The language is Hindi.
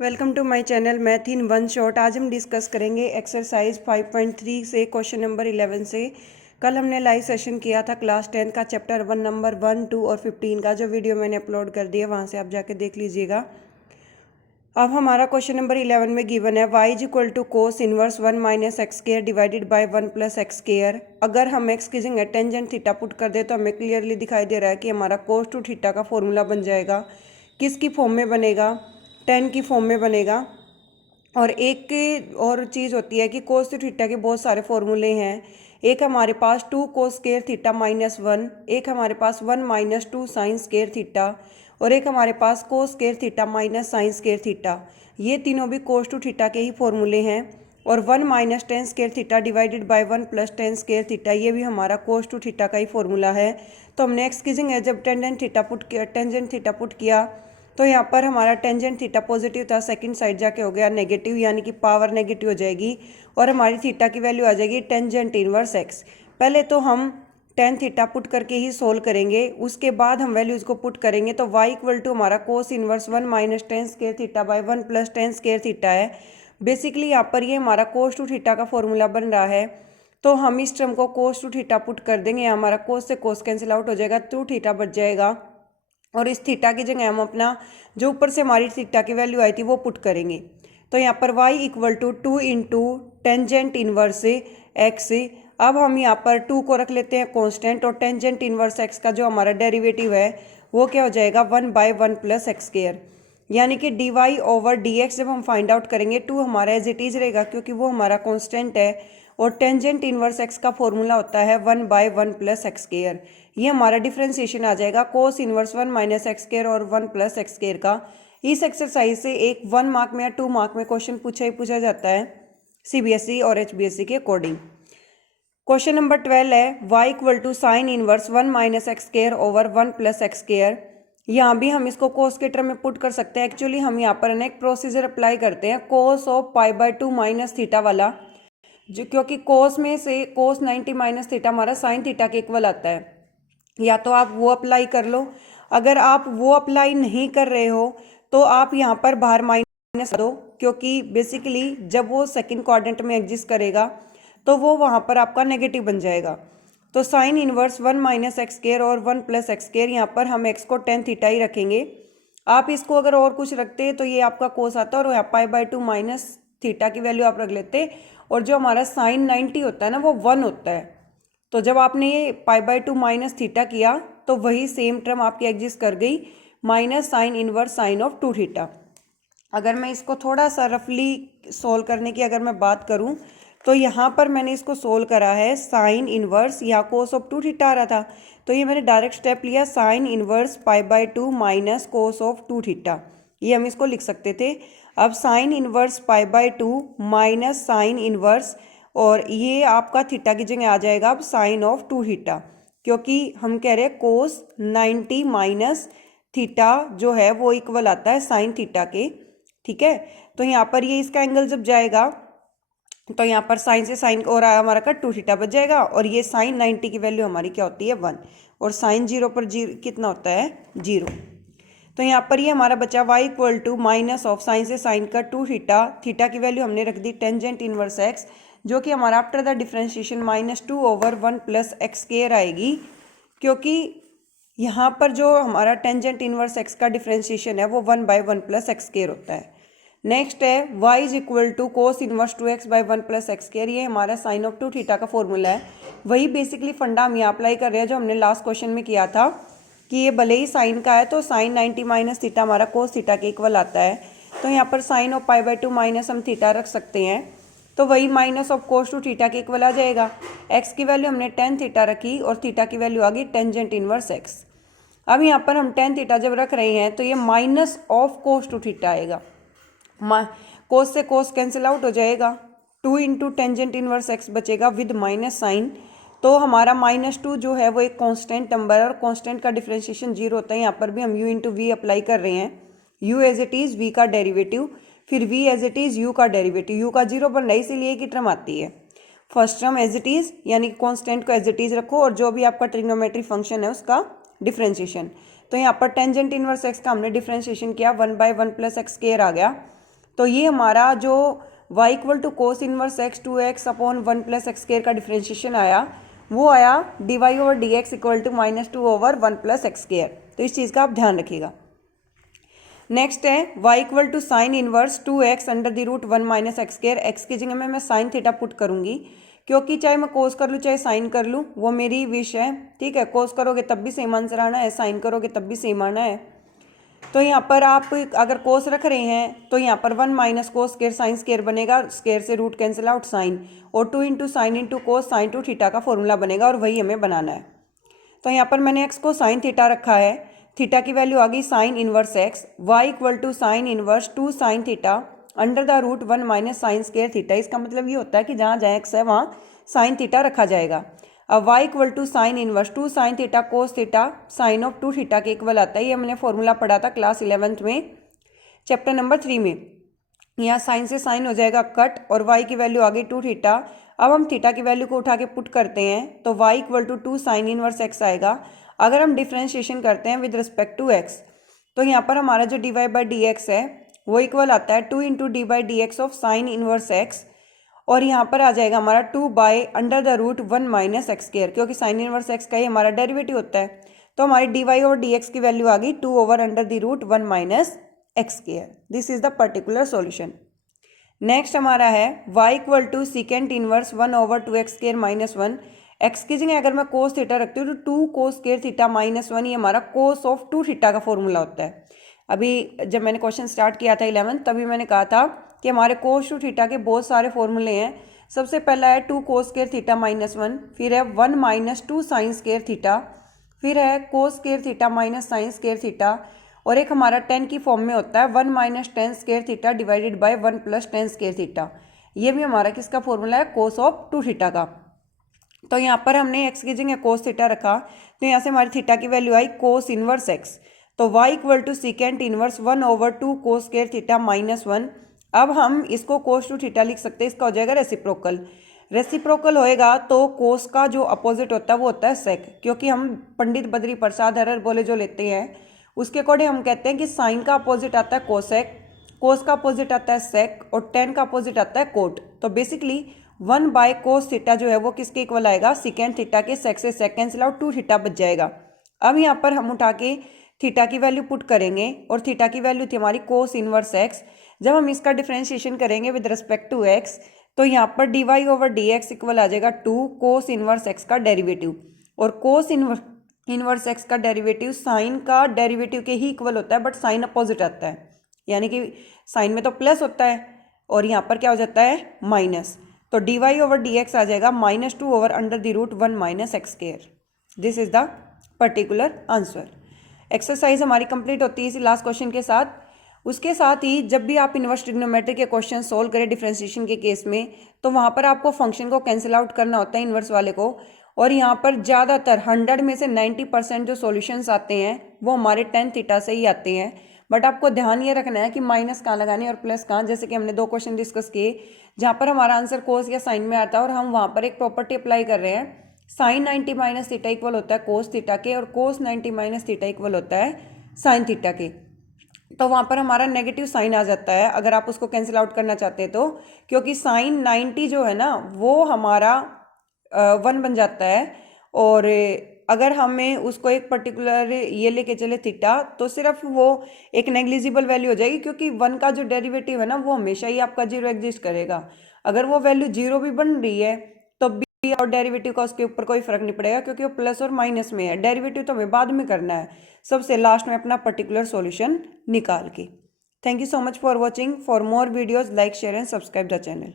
Welcome to my channel math in one shot. आज हम डिस्कस करेंगे एक्सरसाइज 5.3 से क्वेश्चन नंबर 11 से। कल हमने लाइव सेशन किया था क्लास 10 का चैप्टर 1 नंबर 1, 2 और 15 का, जो वीडियो मैंने अपलोड कर दिया, वहाँ से आप जाके देख लीजिएगा। अब हमारा क्वेश्चन नंबर 11 में गिवन है y is equal to cos inverse 1 minus x square divided by 1 plus x square. अगर हम एक्स की जगह टेंजेंट थीटा पुट कर दे तो हमें क्लियरली दिखाई दे रहा है कि हमारा कोस टू थीटा का फॉर्मूला बन जाएगा। किसकी फॉर्म में बनेगा? 10 की फॉर्म में बनेगा। और एक और चीज़ होती है कि कोस थीटा के बहुत सारे फॉर्मूले हैं। एक हमारे पास 2 कोस स्क्वायर थीटा माइनस 1, एक हमारे पास 1 माइनस 2 साइन स्क्वायर थीटा, और एक हमारे पास cos square theta minus sine square theta. ये तीनों भी कोस टू थीटा के ही फॉर्मूले हैं। और 1 minus ten square theta divided by 1 plus ten square theta, ये भी हमारा कोस टू थीटा का ही फॉर्मूला है। तो हमने एक्स की जगह जब टेंजेंट थीटा पुट किया तो यहाँ पर हमारा टेंजेंट थीटा पॉजिटिव था, सेकंड साइड जाके हो गया नेगेटिव, यानी कि पावर नेगेटिव हो जाएगी और हमारी थीटा की वैल्यू आ जाएगी टेंजेंट इनवर्स एक्स। पहले तो हम टेन थीटा पुट करके ही सोल्व करेंगे, उसके बाद हम वैल्यूज़ को पुट करेंगे। तो y इक्वल टू हमारा कोस inverse 1 minus ten square theta by 1 plus ten square theta है। बेसिकली यहाँ पर ये हमारा कोस टू थीटा का फॉर्मूला बन रहा है। तो हम इस टर्म को कोस टू थीटा पुट कर देंगे, हमारा कोस से कोस कैंसिल आउट हो जाएगा, टू थीटा बच जाएगा। और इस थीटा की जगह हम अपना जो ऊपर से हमारी थीटा की वैल्यू आई थी वो पुट करेंगे। तो यहाँ पर y equal to 2 into tangent inverse x. अब हम यहाँ पर 2 को रख लेते हैं कांस्टेंट, और टेंजेंट इनवर्स एक्स का जो हमारा डेरिवेटिव है वो क्या हो जाएगा 1 बाय 1 प्लस एक्स स्क्वायर, यानी कि d y over d x जब हम फाइंड आउट करेंगे 2 हमारा एज इट इज रहेगा क्योंकि वो हमारा कांस्टेंट है। और टेंजेंट इनवर्स एक्स का फॉर्मूला होता है 1 बाय 1 प्लस एक्स स्क्वायर। ये हमारा डिफ्रेंसिएशन आ जाएगा कोस इनवर्स 1 माइनस एक्स स्क्वायर और 1 प्लस एक्स स्क्वायर का। इस एक्सरसाइज से एक 1 मार्क में या 2 मार्क में क्वेश्चन पूछा जाता है सीबीएसई और एचबीएसई के अकॉर्डिंग। क्वेश्चन नंबर 12 है y equal to sine inverse 1 minus x square over 1 plus x square. यहाँ भी हम इसको कोस के टर्म में पुट कर सकते हैं। एक्चुअली हम यहाँ पर एक प्रोसीजर अप्लाई करते हैं cos of pi by 2 minus theta वाला, जो क्योंकि कोस में से कोस 90 माइनस थीटा हमारा साइन थीटा के इक्वल आता है। या तो आप वो अप्लाई कर लो, अगर आप वो अप्लाई नहीं कर रहे हो तो आप यहाँ पर बाहर माइनस दो, क्योंकि बेसिकली जब वो सेकंड क्वाड्रेंट में एग्जिस्ट करेगा तो वो वहाँ पर आपका नेगेटिव बन जाएगा। तो sign inverse 1 minus x square और 1 प्लस एक्स स्क्वायर, यहाँ पर हम एक्स को टेन थीटा ही रखेंगे। आप इसको अगर और कुछ रखते तो ये आपका कोस आता और यहाँ पाई बाय 2 माइनस थीटा की वैल्यू आप रख लेते, और जो हमारा साइन 90 होता है ना वो 1 होता है। तो जब आपने ये पाई बाय 2 माइनस थीटा किया तो वही सेम टर्म आपकी एग्जिस्ट कर गई minus sine inverse sine of 2 theta. अगर मैं इसको थोड़ा सा रफली सोल्व करने की अगर मैं बात करूं तो यहाँ पर मैंने इसको सोल्व करा है साइन इनवर्स, यहाँ कोस ऑफ 2 थीटा आ रहा था तो ये मैंने डायरेक्ट स्टेप लिया sine inverse pi by 2 minus cos of 2 theta, ये हम इसको लिख सकते थे। अब sine inverse pi by 2 minus sine inverse, और ये आपका थीटा की जगह आ जाएगा अब साइन ऑफ 2 थीटा, क्योंकि हम कह रहे हैं कोस 90 माइनस थीटा जो है वो इक्वल आता है साइन थीटा के। ठीक है, तो यहाँ पर ये इसका एंगल जब जाएगा तो यहाँ पर साइन से साइन और हमारा का 2 थीटा बच जाएगा, और ये साइन 90 की वैल्यू हमारी क्या होती है 1, और साइन 0 पर कितना होता है 0। तो यहाँ पर ये हमारा बचा y equal to minus of sine से साइन का 2 थीटा, थीटा की वैल्यू हमने रख दी टेंजेंट इनवर्स एक्स, जो कि हमारा after the differentiation -2 over 1 plus x square आएगी, क्योंकि यहाँ पर जो हमारा टेंजेंट इनवर्स एक्स का डिफ्रेंशिएशन है वो 1 बाय 1 प्लस एक्स स्क्वायर होता है। नेक्स्ट है y is equal to cos inverse 2x by 1 plus x square, ये हमारा साइन ऑफ 2 थीटा का फॉर्मूला है। वही बेसिकली फंडा हम यहाँ अप्लाई कर रहे हैं जो हमने लास्ट क्वेश्चन में किया था कि ये भले ही साइन का है तो साइन 90 माइनस थीटा हमारा कोस थीटा के इक्वल आता है। तो यहाँ पर sine of pi by 2 minus हम थीटा रख सकते हैं, तो वही minus of cos two theta के इक्वल आ जाएगा। एक्स की वैल्यू हमने टेन थीटा रखी और थीटा की वैल्यू आ गई टेंजेंट इनवर्स एक्स। अब यहाँ पर हम टेन थीटा जब रख रहे हैं तो ये minus of cos two theta आएगा, कोस से कोस कैंसिल आउट हो जाएगा, 2 इंटू टेंजेंट इनवर्स एक्स बचेगा विद माइनस साइन। तो हमारा -2 जो है वो एक कांस्टेंट नंबर है और कांस्टेंट का डिफरेंशिएशन 0 होता है। यहाँ पर भी हम u इंटू वी अप्लाई कर रहे हैं, u as it is v का डेरिवेटिव, फिर v as it is u का डेरिवेटिव, u का 0 बन रहा है इसीलिए की टर्म आती है। First term as it is यानी कांस्टेंट को एज इट इज़ रखो और जो भी आपका ट्रिग्नोमेट्री फंक्शन है उसका डिफरेंशिएशन। तो यहाँ पर टेंजेंट इनवर्स एक्स का हमने डिफरेंशिएशन किया 1 बाय 1 प्लस एक्स स्क्वायर आ गया, तो ये हमारा जो y equal to cos inverse x 2x upon 1 plus x square का डिफ्रेंशिएशन आया वो आया dy over d x equal to -2 over 1 plus x square. तो इस चीज़ का आप ध्यान रखिएगा। नेक्स्ट है y equal to sine inverse 2x under the root 1 minus x square. X की जगह में मैं साइन थीटा पुट करूंगी क्योंकि चाहे मैं कोस कर लूँ चाहे साइन कर लूँ वो मेरी विश है, ठीक है। कोस करोगे तब भी सेम आंसर आना है, साइन करोगे तब भी सेम आना है। तो यहाँ पर आप अगर कोस रख रहे हैं तो यहाँ पर 1 minus cos square sine square बनेगा, स्क्र से रूट कैंसिल आउट साइन, और 2 into sine into cos sign to theta का फॉर्मूला बनेगा और वही हमें बनाना है। तो यहाँ पर मैंने x को साइन थीटा रखा है, थीटा की वैल्यू आ गई sine inverse x, y equal to sine inverse 2 sine theta under the root 1 minus sine square theta. इसका मतलब ये होता है कि जहाँ जहाँ x है वहाँ साइन थीटा रखा जाएगा। अब y equal to sine inverse 2 sine theta cos theta sine of 2 theta के इक्वल आता है। ये हमने फॉर्मूला पढ़ा था क्लास 11th में चैप्टर नंबर 3 में। यहाँ साइन से साइन हो जाएगा कट और y की वैल्यू आ गई 2 थीटा। अब हम थीटा की वैल्यू को उठा के पुट करते हैं तो y equal to 2 sine inverse x आएगा। अगर हम डिफ्रेंशिएशन करते हैं विद रिस्पेक्ट टू x तो यहाँ पर हमारा जो dy बाई डी एक्स है वो इक्वल आता है 2 into d by d x of sine inverse x, और यहाँ पर आ जाएगा हमारा 2 by under the root 1 minus x square, क्योंकि साइन इनवर्स x का ही हमारा डेरिवेटिव होता है। तो हमारी dy ओवर dx की वैल्यू आ गई 2 over under the root 1 minus x square. This is the particular solution. Next हमारा है y equal to secant inverse 1 over 2 x square minus 1। X की जगह अगर मैं कोस थीटा रखती हूँ तो 2 कोस स्क्र थीटा माइनस 1 ये हमारा कोस ऑफ 2 थीटा का फॉर्मूला होता है। अभी जब मैंने क्वेश्चन स्टार्ट किया था 11 तभी मैंने कहा था कि हमारे कोस 2 थीटा के बहुत सारे फॉर्मूले हैं। सबसे पहला है 2 कोस स्क्र थीटा माइनस 1, फिर है 1 माइनस 2 साइन स्क्र थीटा, फिर है कोस square theta minus sine square theta, और एक हमारा 10 की फॉर्म में होता है 1 minus 10 square theta divided by 1 plus 10 square theta. ये भी हमारा किसका फॉर्मूला है, कोस ऑफ 2 थीटा का। तो यहाँ पर हमने एक्स की जगह कोस थीटा रखा तो यहाँ से हमारी थीटा की वैल्यू आई कोस इनवर्स एक्स। तो y equal to secant inverse 1 over 2 cos square theta minus 1। अब हम इसको कोस 2 थीटा लिख सकते हैं, इसका हो जाएगा रेसिप्रोकल। रेसिप्रोकल होएगा तो कोस का जो अपोजिट होता है वो होता है सेक, क्योंकि हम पंडित बद्री प्रसाद हरर बोले जो लेते हैं उसके अकॉर्डिंग हम कहते हैं कि साइन का अपोजिट आता है कोसेक, कोस का अपोजिट आता है सेक, और टेन का अपोजिट आता है कोट। तो बेसिकली 1 बाय कोस थीटा जो है वो किसके इक्वल आएगा, सीकेंट थीटा के। सेक से सेक कैंसिल आउट 2 थीटा बच जाएगा। अब यहाँ पर हम उठा के थीटा की वैल्यू पुट करेंगे और थीटा की वैल्यू थी हमारी कोस इनवर्स एक्स। जब हम इसका डिफ्रेंशिएशन करेंगे विद रिस्पेक्ट टू एक्स तो यहाँ पर d y over d x equal आ जाएगा 2 कोस इनवर्स एक्स का डेरिवेटिव, और कोस इनवर्स एक्स का डेरिवेटिव साइन का डेरिवेटिव के ही इक्वल होता है, बट साइन अपोजिट आता है, यानी कि साइन में तो प्लस होता है और यहाँ पर क्या हो जाता है माइनस। तो d y over d x आ जाएगा -2 over under the root 1 minus x square. This is the particular answer. Exercise हमारी कंप्लीट होती है इसी लास्ट क्वेश्चन के साथ। उसके साथ ही जब भी आप इनवर्स ट्रिग्नोमेट्री के क्वेश्चन सोल्व करें डिफरेंशिएशन के केस में तो वहाँ पर आपको फंक्शन को कैंसिल आउट करना होता है इनवर्स वाले को, और यहाँ पर ज़्यादातर 100 में से 90% जो सॉल्यूशंस आते हैं वो हमारे 10 थीटा से ही आते हैं। बट आपको ध्यान ये रखना है कि माइनस कहाँ लगाने और प्लस कहाँ। जैसे कि हमने 2 क्वेश्चन डिस्कस किए जहाँ पर हमारा आंसर कोस या साइन में आता है और हम वहाँ पर एक प्रॉपर्टी अप्लाई कर रहे हैं, साइन 90 माइनस थीटा इक्वल होता है कोस थीटा के और कोस 90 माइनस थीटा इक्वल होता है साइन थीटा के। तो वहाँ पर हमारा नेगेटिव साइन आ जाता है अगर आप उसको कैंसिल आउट करना चाहते हैं तो, क्योंकि साइन 90 जो है ना वो हमारा 1 बन जाता है, और अगर हमें उसको एक पर्टिकुलर ये लेके चले थीटा तो सिर्फ वो एक नेग्लिजिबल वैल्यू हो जाएगी, क्योंकि 1 का जो डेरिवेटिव है ना वो हमेशा ही आपका 0 एग्जिस्ट करेगा। अगर वो वैल्यू 0 भी बन रही है तो भी और डेरिवेटिव का उसके ऊपर कोई फर्क नहीं पड़ेगा, क्योंकि वो प्लस और माइनस में है। डेरिवेटिव तो हमें बाद में करना है, सबसे लास्ट में अपना पर्टिकुलर सॉल्यूशन निकाल के। Thank you so much for watching. For more videos like share and subscribe the channel.